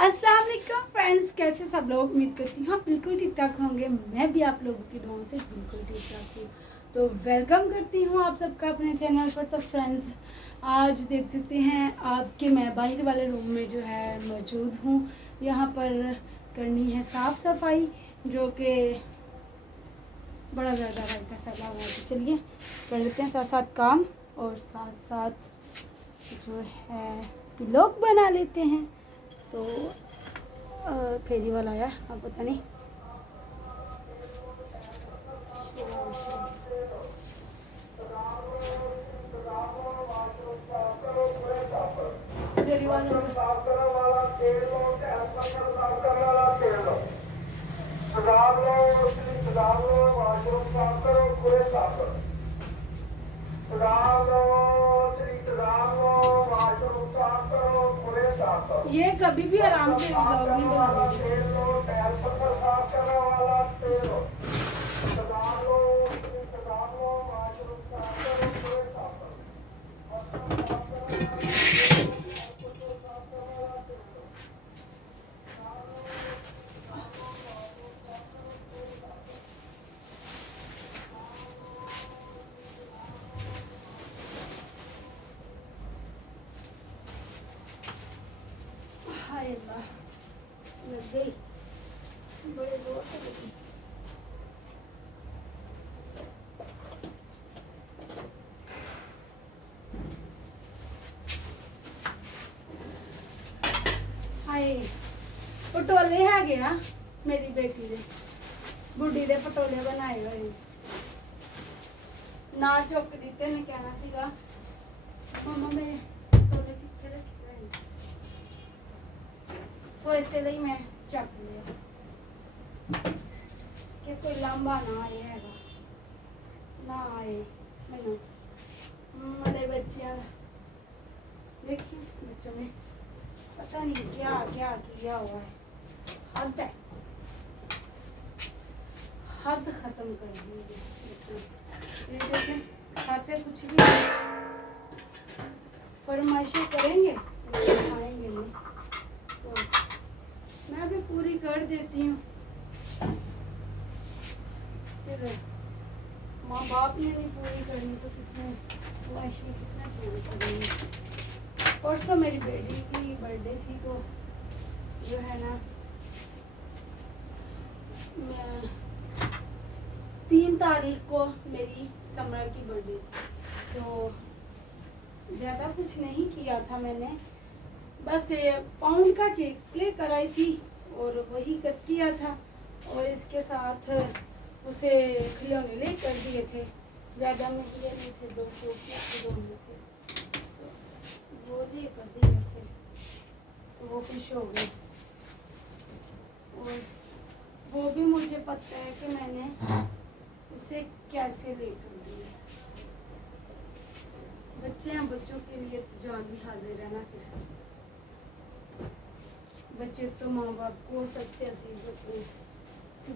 अस्सलाम वालेकुम फ्रेंड्स, कैसे सब लोग। उम्मीद करती हूँ आप बिल्कुल ठीक ठाक होंगे। मैं भी आप लोगों की दुआओं से बिल्कुल ठीक ठाक हूँ। तो वेलकम करती हूँ आप सबका अपने चैनल पर। तो फ्रेंड्स, आज देख सकते हैं आपके मैं बाहर वाले रूम में जो है मौजूद हूँ। यहाँ पर करनी है साफ़ सफाई, जो कि बड़ा ज़्यादा रहता फैला हुआ है। तो चलिए कर लेते हैं साथ साथ काम, और साथ साथ जो है व्लॉग बना लेते हैं। तो फेरी वाला आया, अब पता नहीं फेरी वाला ये कभी भी आराम से व्लॉग नहीं बनाने। हाय अल्लाह, लग गई, बड़े जोर से लगी। हाय पटोले है गया, मेरी बेटी ने बुढ़ी दे पटोले बनाए हुए ना चुक दिते ने। कहना सीगा मम्मा मेरे पटोले कितने रखे हुए हैं, सो इसलिए मैं चक लिया कि कोई लांबा ना आए हैगा, ना आए मैनू बड़े बच्चे। देखिए बच्चों में पता नहीं क्या क्या किया हुआ है। हद है, हद खत्म कर दी। ये देखें, खाते कुछ भी फरमाइशें करेंगे तो खाएंगे नहीं। तो मैं भी पूरी कर देती हूँ, फिर माँ बाप ने नहीं पूरी करनी तो किसने फरमाइशें किसने पूरी करनी। परसों मेरी बेटी की बर्थडे थी, तो जो है ना मैं 3 तारीख को मेरी समरा की बर्थडे थी। तो ज़्यादा कुछ नहीं किया था मैंने, बस पाउंड का केक लेकर आई थी और वही कट किया था, और इसके साथ उसे खिलौने लेकर दिए थे। ज़्यादा में लिए नहीं थे, 200 के खिलौने थे, तो वो लेकर दिए थे, तो वो खुश हो गई। और वो भी मुझे पता है कि मैंने उसे कैसे लेकर दिए। बच्चे हैं, बच्चों के लिए तो जान भी हाजिर है ना। फिर बच्चे तो माँ बाप को सबसे अजीज होते हैं,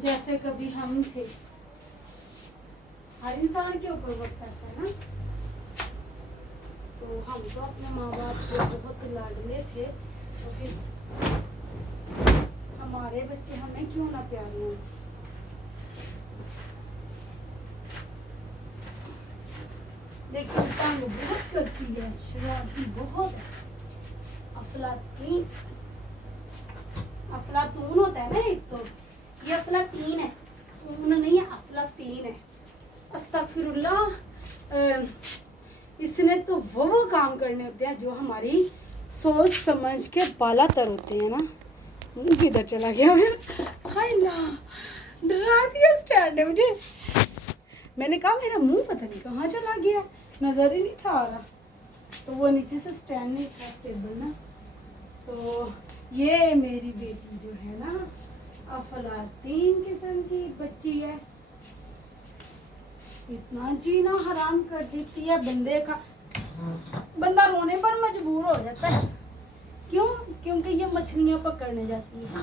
जैसे कभी हम थे। हर इंसान के ऊपर वक्त आता है ना। तो हम तो अपने माँ बाप को बहुत लाडले थे, तो फिर हमारे बच्चे हमें क्यों ना प्यारे हों। लेकिन तंग बहुत करती है, शरारती बहुत है। अफलातून होता है ना एक, तो ये अफलातीन है, तून नहीं है, अफलातीन है। अस्तगफिरुल्लाह। इसने तो वो काम करने होते हैं जो हमारी सोच समझ के बाला तर होते हैं ना। किधर चला गया मेरा, हाय अल्लाह, डरा दिया स्टैंड ने मुझे। मैंने कहा मेरा मुंह पता नहीं कहाँ चला गया, नजर ही नहीं था आ रहा। तो वो नीचे से स्टैंड नहीं था स्टेबल ना। तो ये मेरी बेटी जो है ना, अफलातीन किस्म की बच्ची है। इतना जीना हराम कर देती है बंदे का, बंदा रोने पर मजबूर हो जाता है। क्यों? क्योंकि ये मछलियां पकड़ने जाती है,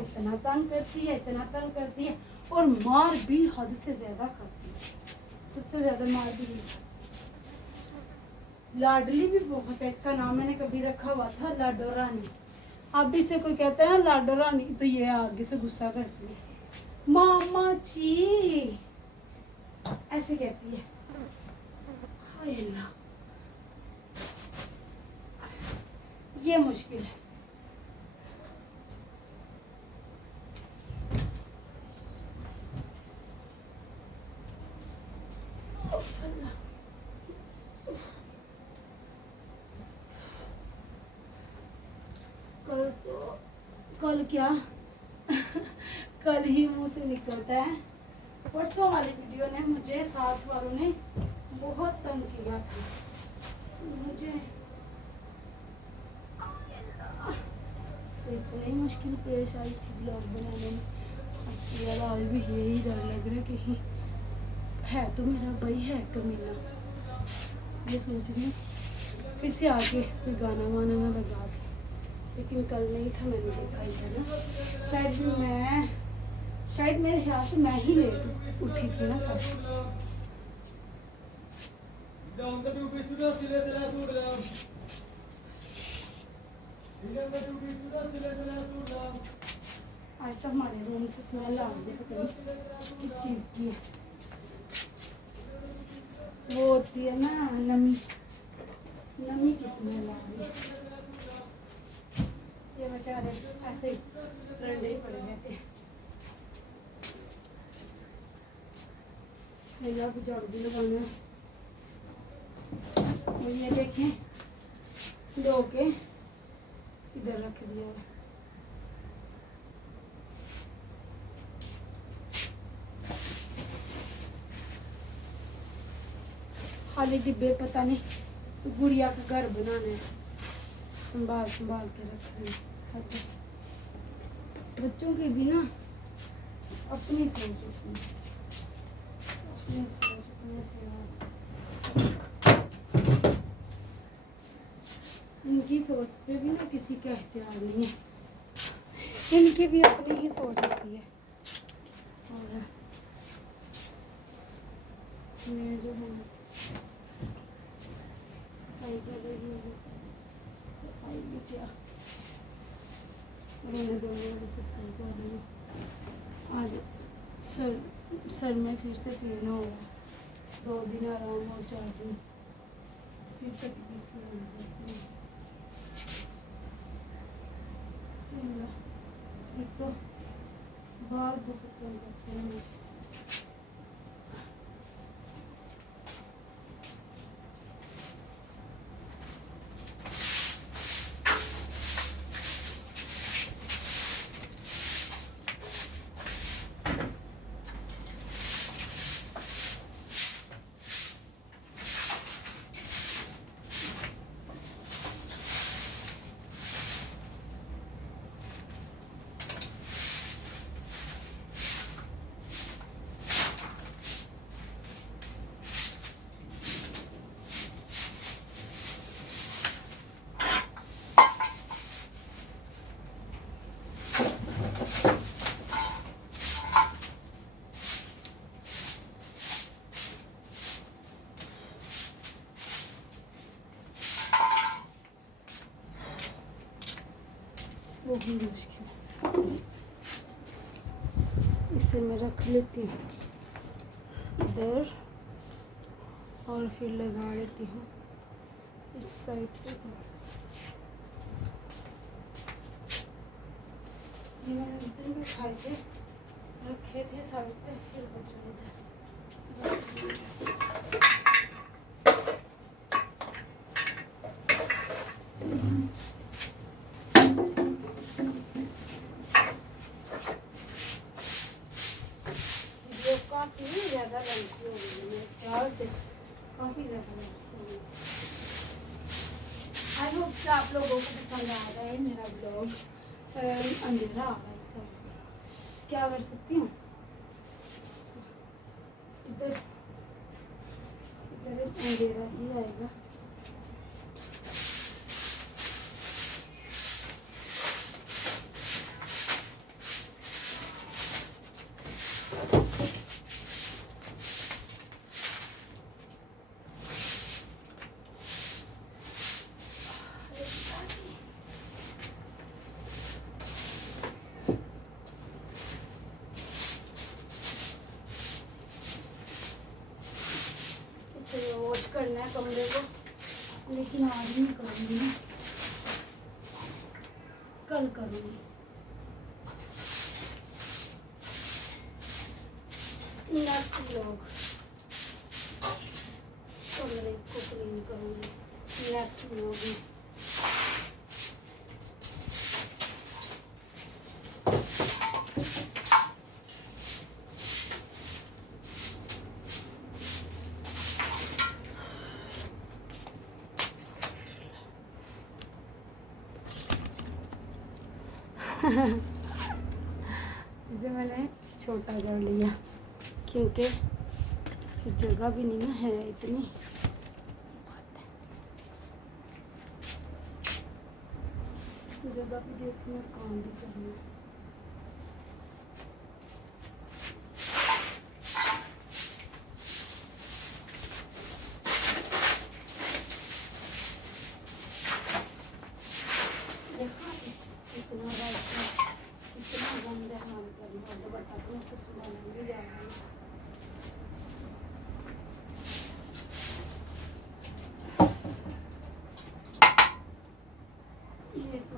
इतना तंग करती है, इतना तंग करती है, और मार भी हद से ज्यादा खाती है। सबसे ज्यादा मार भी नहीं खाती। लाडली भी बहुत है। इसका नाम मैंने कभी रखा हुआ था लाडो रानी। अब इसे कोई कहता है ना लाडो रानी, तो ये आगे से गुस्सा करती है, मामा जी ऐसे कहती है। हाय अल्लाह, ये मुश्किल है। कल क्या कल ही मुंह से निकलता है। परसों वाली वीडियो ने मुझे साथ वालों ने बहुत तंग किया था। मुझे इतनी मुश्किल पेश आई थी ब्लॉग बनाने में। यार आज भी यही डर लग रहा है कहीं है तो मेरा भाई है कमीना। ये सोच रही हूँ फिर से आके कोई गाना वाना ना लगा दे, लेकिन कल नहीं था, मैंने देखा ही था ना। शायद मेरे ख्याल से मैं ही लेट उठी थी ना कल। आज तक हमारे रूम से स्मेल आ रही है, पता नहीं किस चीज़ की है। वो होती है ना नमी, नमी की स्मेल आ रही है। ये बेचारे ऐसे रंडे ही पड़े रहते हैं। भैया को झाड़ू भी लगाना है। और ये देखें धो के इधर रख दिया है। खाली डिब्बे पता नहीं गुड़िया का घर बनाना है, संभाल संभाल के रखना है। बच्चों की भी ना अपनी सोच होती है, अपनी सोच इनकी सोच पे भी ना किसी का इख्तियार नहीं है, इनकी भी अपनी ही सोच होती है। और मैं जो है सफाई कर रही हूँ, सफाई भी क्या रहने दो, मैं सफाई कर रही हूँ। आज सर में फिर से पेन हो रहा है, 2 दिन आराम और 4 दिन फिर तकलीफ हो जाती है। एक तो बाल बहुत तंग करते हैं मुझे। वो भी मुश्किल है। इसे मैं रख लेती हूँ इधर और फिर लगा लेती हूँ इस साइड से। ये मैंने उस दिन भी खाए थे, रखे थे साइड पे, फिर बचे थे। काफ़ी ज़्यादा लंबी हो गई है मेरे ख्याल से, काफ़ी ज़्यादा लंबी हो गई। आई होप कि आप लोगों को पसंद आ रहा है मेरा ब्लॉग। अंधेरा आ रहा है सर, क्या कर सकती हूँ। इधर इधर अंधेरा ही आएगा। कल करूँगी। नेक्स्ट ब्लॉग कमरे को क्लीन करूँगी नेक्स्ट ब्लॉग में। इसे मैंने छोटा कर लिया क्योंकि जगह भी नहीं ना है इतनी। जगह भी देखना, काम भी करना। देखा कितना गंदा हाल करना, दुपट्टा से संभालना भी जा रहा है। ये तो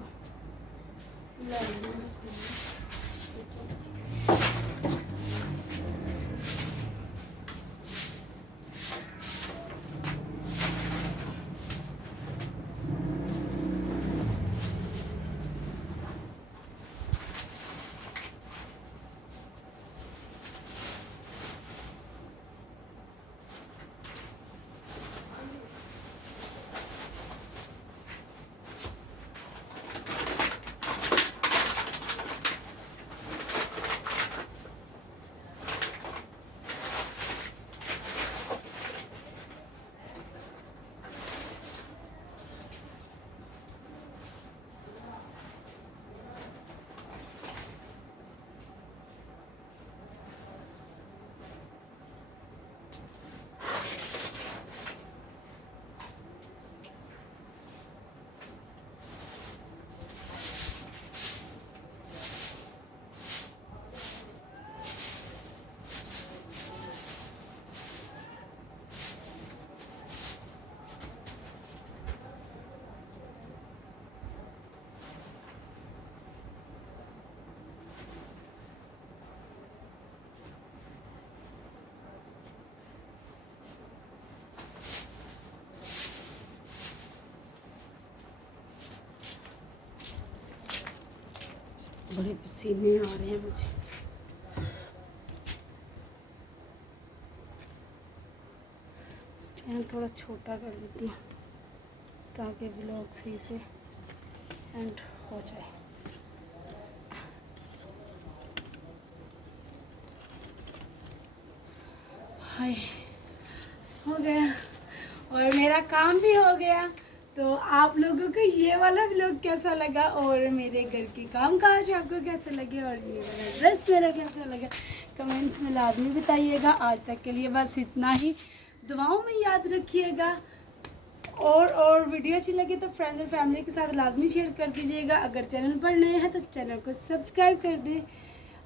बड़े पसीने आ रहे हैं मुझे। स्टैंड थोड़ा छोटा कर लेती हूँ ताकि ब्लॉग सही से एंड हो जाए। हाय, हो गया और मेरा काम भी हो गया। तो आप लोगों को ये वाला व्लॉग कैसा लगा और मेरे घर के काम काज आपको कैसे लगे और ये वाला ड्रेस मेरा कैसा लगा कमेंट्स में लाजमी बताइएगा। आज तक के लिए बस इतना ही, दुआओं में याद रखिएगा। और वीडियो अच्छी लगे तो फ्रेंड्स और फैमिली के साथ लाजमी शेयर कर दीजिएगा। अगर चैनल पर नए हैं तो चैनल को सब्सक्राइब कर दें।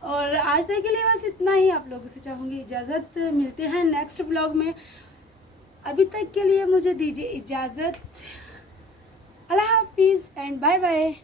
और आज तक के लिए बस इतना ही, आप लोगों से चाहूँगी इजाज़त। मिलते हैं नेक्स्ट ब्लॉग में। अभी तक के लिए मुझे दीजिए इजाज़त। अल्लाह हाफिज़ एंड बाय बाय।